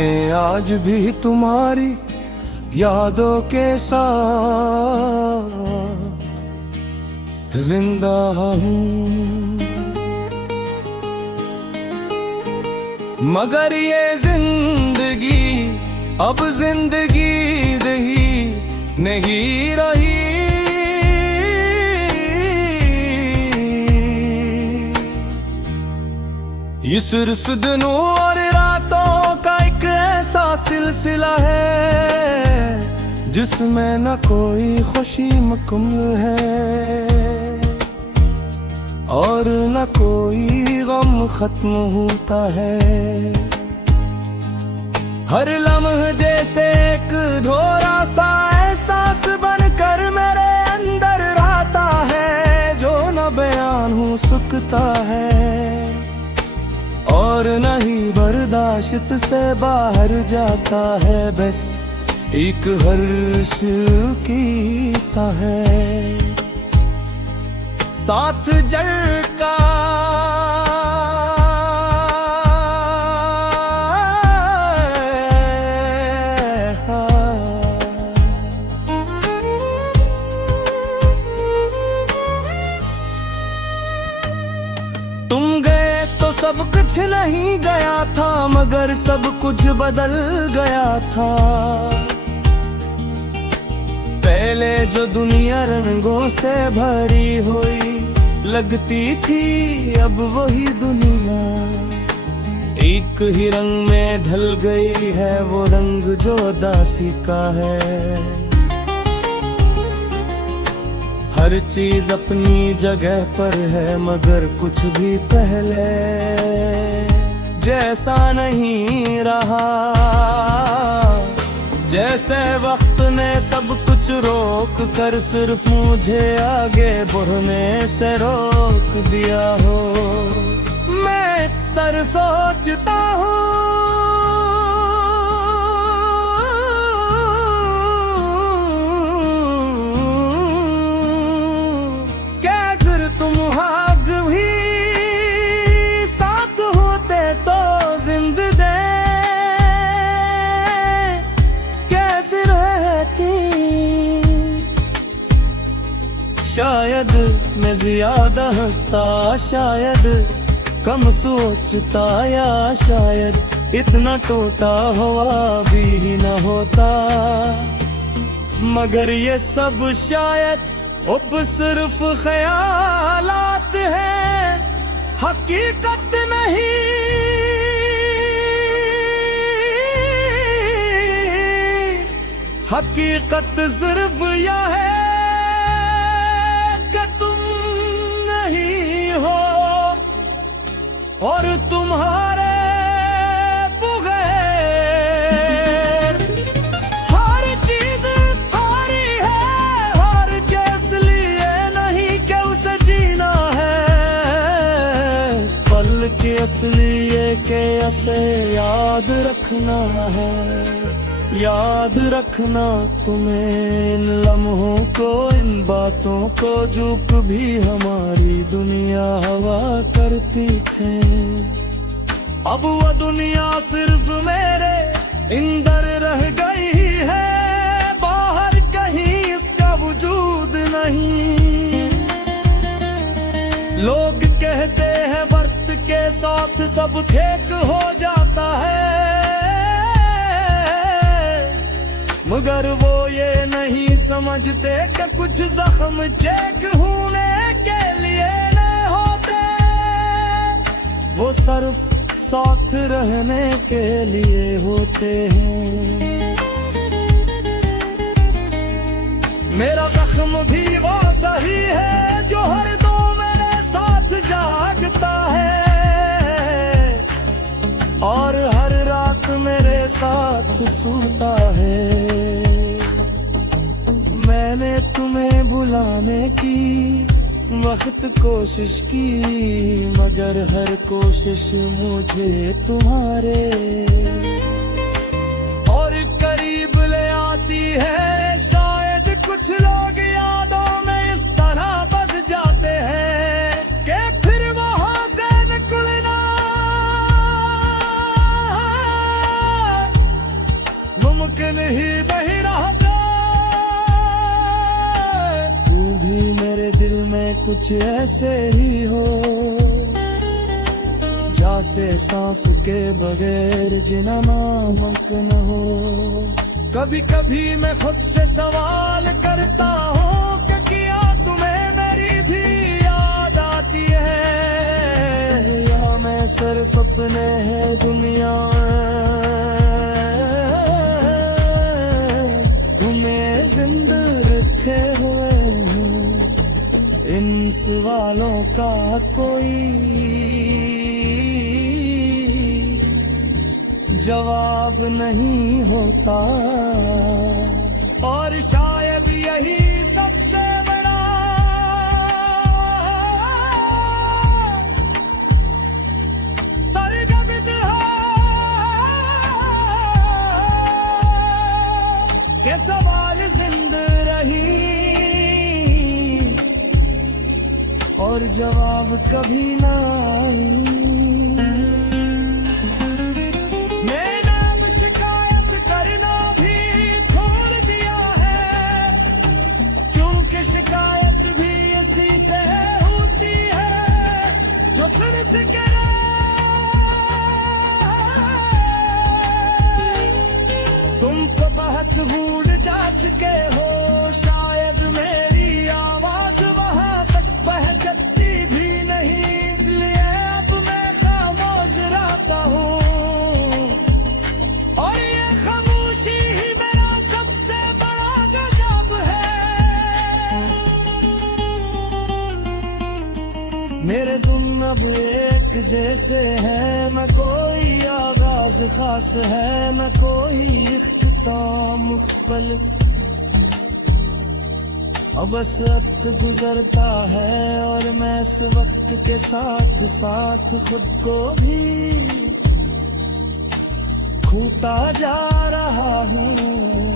मैं आज भी तुम्हारी यादों के साथ जिंदा हूँ। मगर ये जिंदगी अब जिंदगी रही नहीं रही। ये सिर्फ दिनों और रातों का एक ऐसा सिलसिला है जिसमें न कोई खुशी मुकम्मल है और न कोई गम खत्म होता है। हर लम्हे जैसे एक धोरा सा एहसास बनकर मेरे अंदर रहता है जो न बयान हो सकता है और नहीं बर्दाश्त से बाहर जाता है। बस एक हर्ष कीता है साथ जल का तुम गए तो सब कुछ नहीं गया था मगर सब कुछ बदल गया था। पहले जो दुनिया रंगों से भरी हुई लगती थी अब वही दुनिया एक ही रंग में ढल गई है। वो रंग जो दासी का है। हर चीज अपनी जगह पर है मगर कुछ भी पहले जैसा नहीं रहा। जैसे वक्त ने सब कुछ रोक कर सिर्फ मुझे आगे बढ़ने से रोक दिया हो। मैं अक्सर सोचता हूँ शायद मैं ज्यादा हंसता शायद कम सोचता या शायद इतना टूटा हुआ भी न होता। मगर ये सब शायद अब सिर्फ ख्यालात हैं हकीकत नहीं। हकीकत सिर्फ यह है और तुम्हारे बगैर हर चीज हारी है। हर चीज लिए नहीं कि उसे जीना है पल के असली ये के उसे याद रखना है। याद रखना तुम्हें इन लम्हों को इन बातों को जो कभी हमारी दुनिया हवा करती थे। अब वो दुनिया सिर्फ मेरे अंदर रह गई है बाहर कहीं इसका वजूद नहीं। लोग कहते हैं वक्त के साथ सब ठीक हो जाता है मगर वो ये नहीं समझते कि कुछ जख्म चेक होने के लिए न होते। वो सिर्फ साथ रहने के लिए होते हैं। मेरा जख्म भी वो सही है जो हर दो मेरे साथ जागता है और हर रात मेरे साथ सोता है। मैंने तुम्हें भुलाने की वक्त कोशिश की मगर हर कोशिश मुझे तुम्हारे और करीब ले आती है। शायद कुछ लोग यादों में इस तरह बस जाते हैं कि फिर वहां से निकलना मेरे दिल में कुछ ऐसे ही हो जैसे सांस के बगैर जीना नामुमकिन हो। कभी कभी मैं खुद से सवाल करता हूँ कि किया तुम्हें मेरी भी याद आती है, या मैं सिर्फ अपने है दुनिया तुम्हें जिंदा रखे हुए हूँ। इन सवालों का कोई जवाब नहीं होता, और शायद यही सबसे बड़ा तरगबिद है कि सवाल जिंदा रही और जवाब कभी ना आई। तुम तो बहुत भूल जा चुके हो, शायद मेरी आवाज वहां तक पहुंचती भी नहीं, इसलिए अब मैं खामोश रहता हूँ। और ये खामोशी ही मेरा सबसे बड़ा गजब है। मेरे तुम अब एक जैसे है, न कोई आगाज खास है, न कोई इख्तिताम मुख्तलिफ। अब बस वक्त गुजरता है और मैं इस वक्त के साथ साथ खुद को भी खोता जा रहा हूँ।